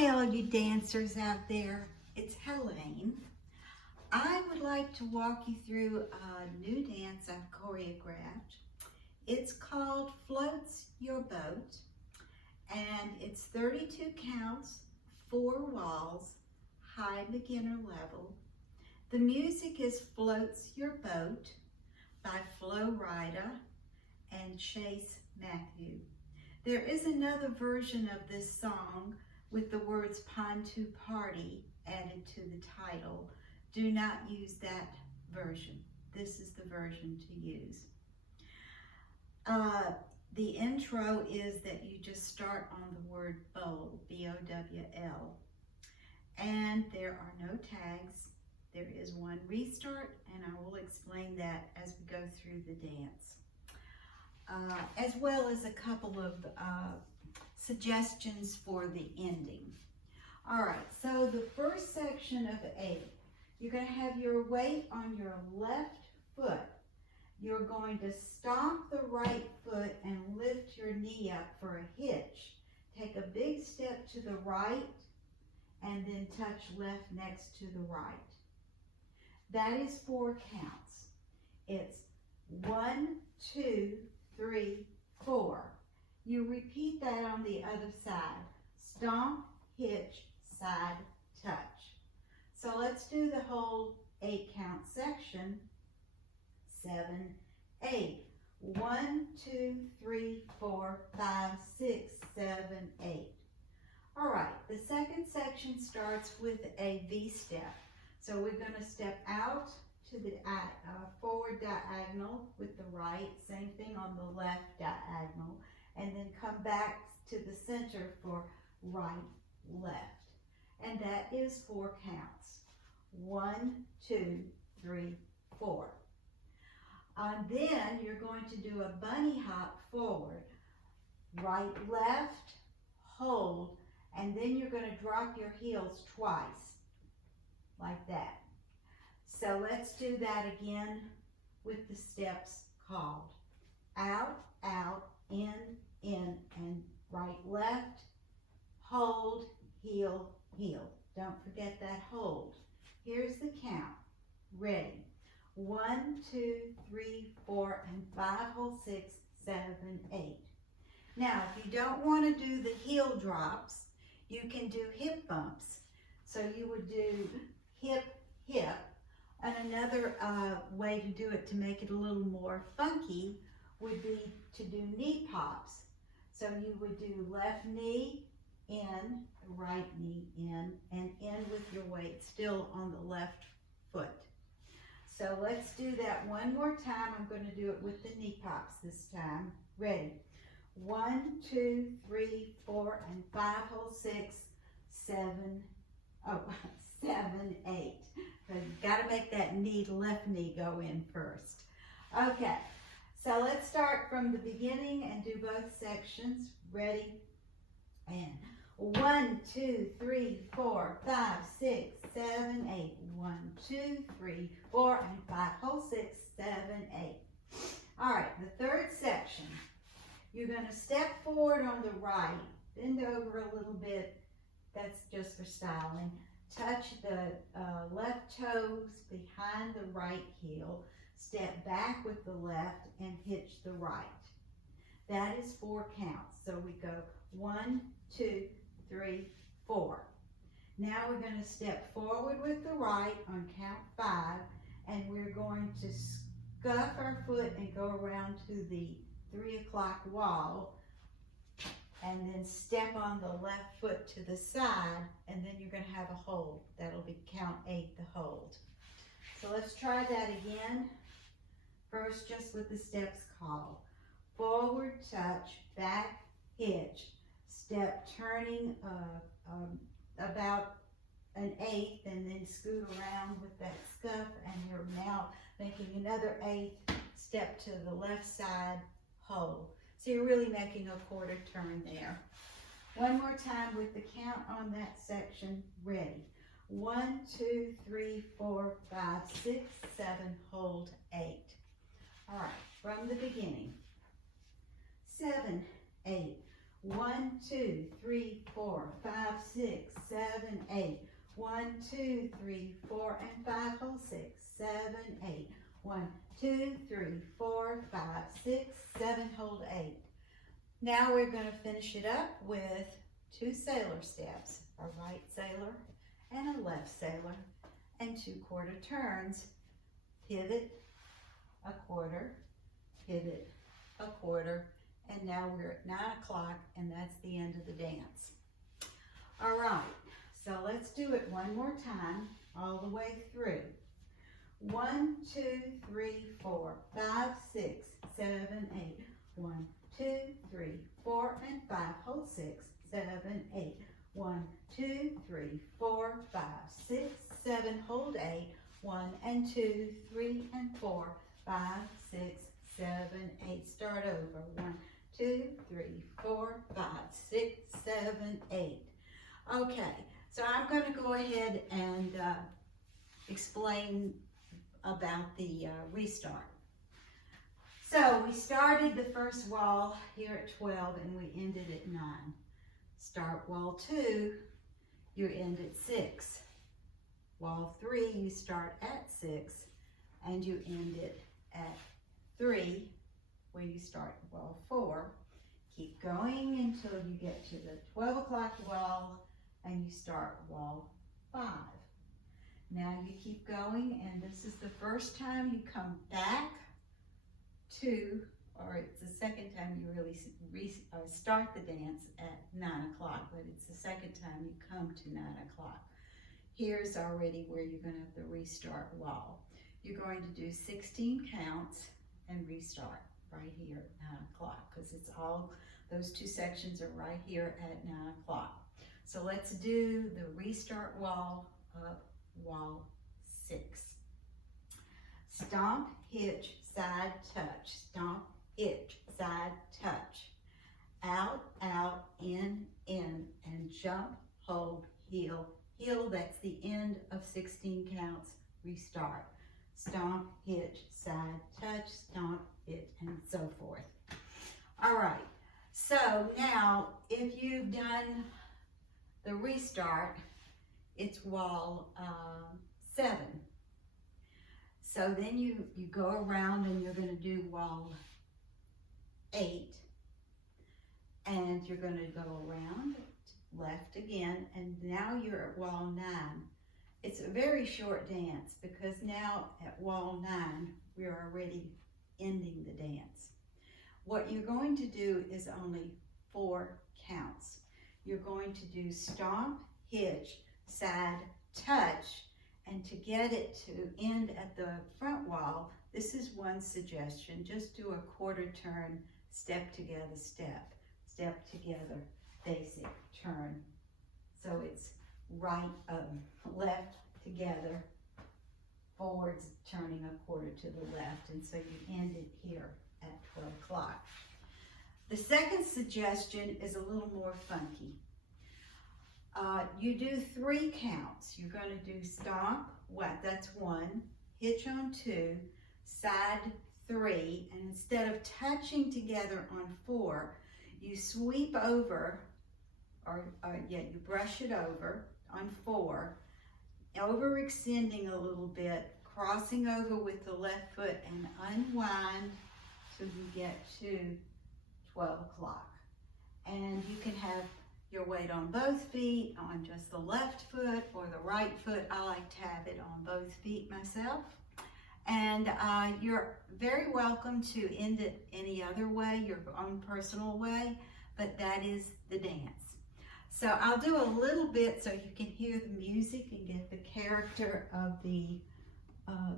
Hi all you dancers out there, it's Helaine. I would like to walk you through a new dance I've choreographed. It's called Floats Your Boat, and it's 32 counts, 4 walls, high beginner level. The music is Floats Your Boat by Flo Rida and Chase Matthew. There is another version of this song with the words Pontoon Party added to the title. Do not use that version. This is the version to use. The intro is that you just start on the word bowl, B-O-W-L. And there are no tags. There is one restart, and I will explain that as we go through the dance. As well as a couple of suggestions for the ending. All right, so the first section of 8, you're going to have your weight on your left foot. You're going to stomp the right foot and lift your knee up for a hitch. Take a big step to the right and then touch left next to the right. That is 4 counts. It's 1, 2, 3, 4. You repeat that on the other side. Stomp, hitch, side, touch. So let's do the whole 8 count section. 7, 8. 1, 2, 3, 4, 5, 6, 7, 8. All right, the second section starts with a V step. So we're going to step out to the forward diagonal with the right, same thing on the left diagonal, and then come back to the center for right, left. And that is 4 counts. 1, 2, 3, 4. Then you're going to do a bunny hop forward, right, left, hold, and then you're going to drop your heels twice, like that. So let's do that again with the steps called out, out, in, and right, left, hold, heel, heel. Don't forget that hold. Here's the count. Ready. 1, 2, 3, 4, and 5, hold 6, 7, 8. Now, if you don't want to do the heel drops, you can do hip bumps. So you would do hip, hip. And another way to do it to make it a little more funky would be to do knee pops. So you would do left knee in, right knee in, and in with your weight still on the left foot. So let's do that one more time. I'm going to do it with the knee pops this time. Ready. 1, 2, 3, 4, and 5, hold 6, 7, 8. So you've got to make that left knee go in first. Okay, so let's start from the beginning and do both sections. Ready? And 1, 2, 3, 4, 5, 6, 7, 8. 1, 2, 3, 4, and 5. Hold 6, 7, 8. All right, the third section. You're going to step forward on the right, bend over a little bit. That's just for styling. Touch the left toes behind the right heel. Step back with the left and hitch the right. That is 4 counts. So we go 1, 2, 3, 4. Now we're going to step forward with the right on count 5, and we're going to scuff our foot and go around to the 3 o'clock wall, and then step on the left foot to the side, and then you're going to have a hold. That'll be count 8, the hold. So let's try that again. First, just with the steps called. Forward touch, back hitch, step turning about an 1/8, and then scoot around with that scuff, and you're now making another 1/8, step to the left side, hold. So you're really making a 1/4 turn there. One more time with the count on that section. Ready. 1, 2, 3, 4, 5, 6, 7, hold 8. All right, from the beginning. 7, 8. 1, 2, 3, 4, 5, 6, 7, 8. 1, 2, 3, 4, and 5, hold 6, 7, 8. 1, 2, 3, 4, 5, 6, 7, hold 8. Now we're going to finish it up with 2 sailor steps, a right sailor and a left sailor, and 2 quarter turns. Pivot, a quarter, pivot, a quarter, and now we're at 9 o'clock, and that's the end of the dance. All right, so let's do it one more time, all the way through. 1, 2, 3, 4, 5, 6, 7, 8. 1, 2, 3, 4, and 5. Hold 6, 7, 8. 1, 2, 3, 4, 5, 6, 7. Hold 8. 1 and 2, 3 and 4, 5, 6, 7, 8. Start over. 1, 2, 3, 4, 5, 6, 7, 8. Okay, so I'm going to go ahead and explain about the restart. So we started the first wall here at 12 and we ended at 9. Start wall 2, you end at 6. Wall 3, you start at 6 and you end it at 3, where you start wall 4. Keep going until you get to the 12 o'clock wall and you start wall 5. Now you keep going, and this is the first time you come back to, or it's the second time you really start the dance at 9 o'clock, but it's the second time you come to 9 o'clock. Here's already where you're going to have the restart wall. You're going to do 16 counts and restart right here at 9 o'clock, because it's all, those 2 sections are right here at 9 o'clock. So let's do the restart wall of wall 6. Stomp, hitch, side, touch. Stomp, hitch, side, touch. Out, out, in, and jump, hold, heel, heel. That's the end of 16 counts. Restart. Stomp, hitch, side, touch, stomp, hitch, and so forth. All right. So now, if you've done the restart, it's wall 7. So then you go around and you're going to do wall 8. And you're going to go around, left again, and now you're at wall 9. It's a very short dance because now at wall 9, we're already ending the dance. What you're going to do is only 4 counts. You're going to do stomp, hitch, side, touch, and to get it to end at the front wall, this is one suggestion. Just do a quarter turn, step together, step, step together, basic, turn. So it's right, left, together, forwards, turning a quarter to the left, and so you end it here at 12 o'clock. The second suggestion is a little more funky. You do 3 counts. You're going to do stomp, that's 1, hitch on 2, side 3, and instead of touching together on 4, you sweep over, you brush it over on 4, overextending a little bit, crossing over with the left foot and unwind till you get to 12 o'clock. And you can have your weight on both feet, on just the left foot or the right foot. I like to have it on both feet myself. And you're very welcome to end it any other way, your own personal way, but that is the dance. So I'll do a little bit so you can hear the music and get the character of the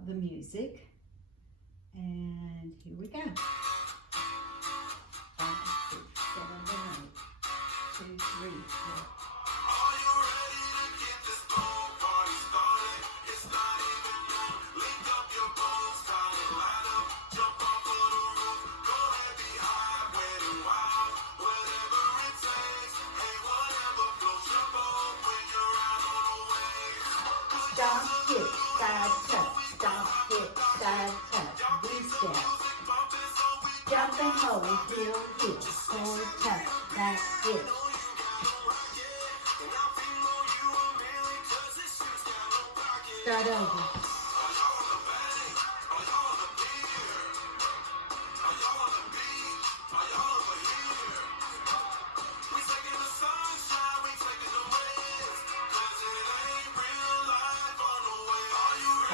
music. And here we go. 5, 6, 7, 8, 2, 3, 4. Stomp, hit, side touch, stomp, hit, side touch, 3 steps. Jump and hold, heel, hit, forward touch, That's it. Start over.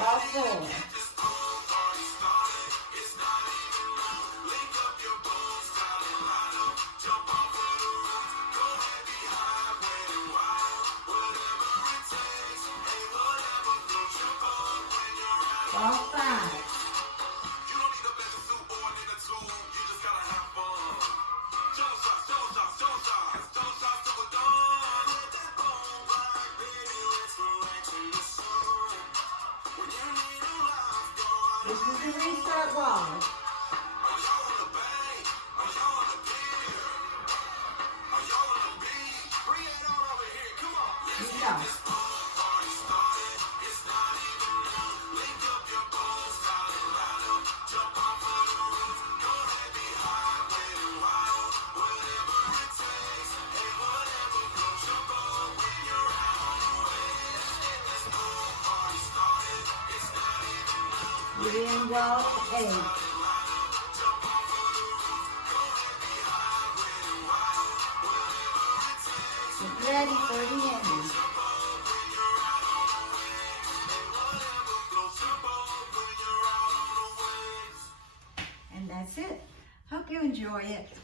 All four. All five. This is the restart wall. Here we go. We're in wall 8. Get ready for the ending. And that's it. Hope you enjoy it.